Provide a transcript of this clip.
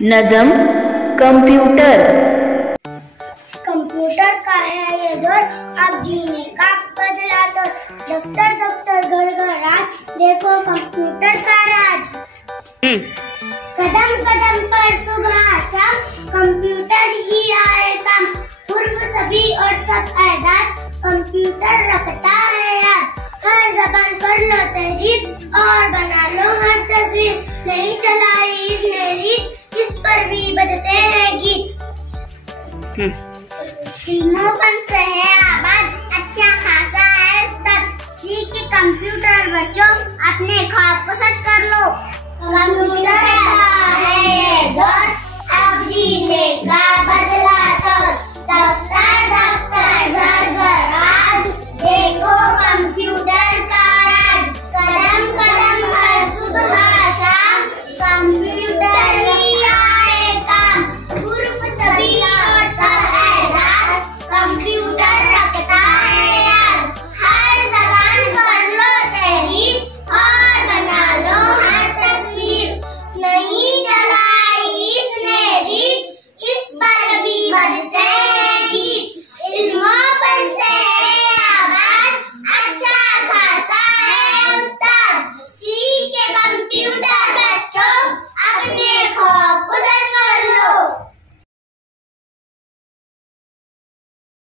नज़म computer. Computer का है ये दौर, अब जीने का बदला तो दफ्तर दफ्तर घर घर राज, देखो कंप्यूटर का राज। कदम कदम पर सुबह शाम कंप्यूटर ही आए काम, पूर्व सभी और सब एदाद कंप्यूटर रखता है याद। हर जबान कर लो तहरीर और बना लो हर तस्वीर, नहीं चलाई इसने रीत इस पर भी बजते हैं गीत। फिल्मों फन से है आबाद, अच्छा खासा है उस्ताद, सीख के कंप्यूटर बच्चों अपने ख्वाब को सच कर लो। कंप्यूटर है